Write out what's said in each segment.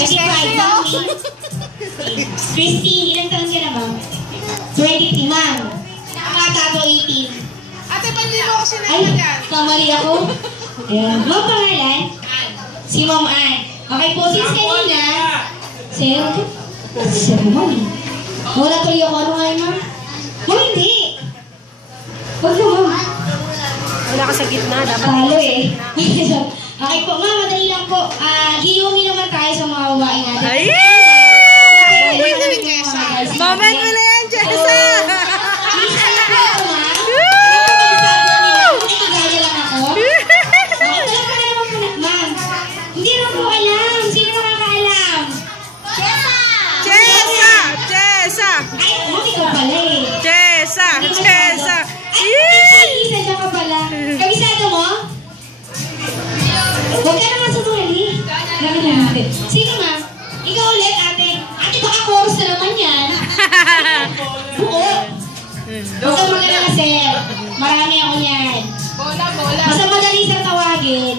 25, ma'am. Christine, ilang taon ka na, ma'am? 23, ma'am. Nakamata ako 18. Ate, pandi mo ako Ay, sinalagan. kamali ako. Ayan. Ma'am, pangalan? Si Ma'am Ann. Okay po, since kanina, sir, ma'am. Wala tuloy ako. Ano nga yun, ma'am? Ma'am, hindi. Huwag na, ma'am. Wala ka sa gitna. Dapat Talo eh. Okay po, ma'am, madali lang po. Giyumi naman tayo sa mga babae natin. Ay! Wait na rin, Jessa. Moment mo na yan, Jessa! Please, alam po ako, ma'am. Nagigaya lang ako. Alam ko na naman po na, ma'am. Hindi naman po alam. Sino makakaalam? Jessa! Jessa! Ay, ma'am, ikaw pala eh. Jessa! Jessa! Ay, isa dyan ka pala. Kabisado mo? Huwag ka naman sa tuwali. Lamin lang natin. Sino ma? Ikaw ulit, ate. Ate, baka chorus na naman yan. Buo. Huwag kang mag-alala, sir. Marami ako niyan. Bola, bola. Basta madali siyang tawagin.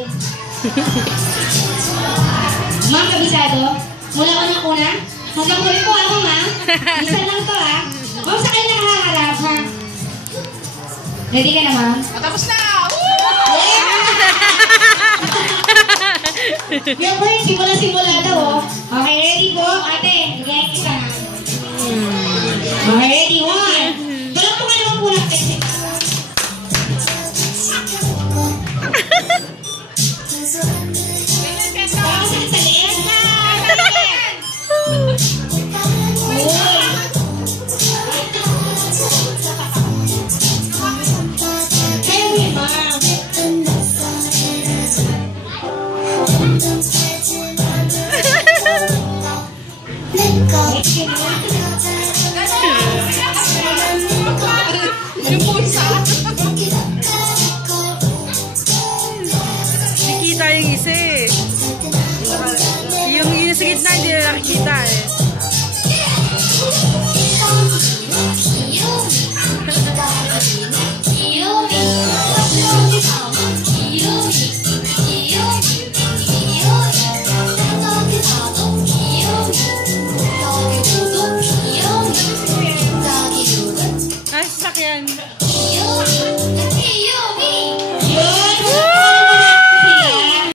Ma'am, kabisado? Mula ko ng una? Hanggang huli po ako, ma'am. Isa lang to, ha? Ma'am, sa kayo nakaharap, ha? Ready ka na, ma'am? Matapos na! Yung first, simula daw, oh. Okay, ready po? Ate, ready ka na. Okay, ready? One. Tulog po ka naman po lang. Baka saan sa liit na. Kayo yun, ma'am. Yung pulsa.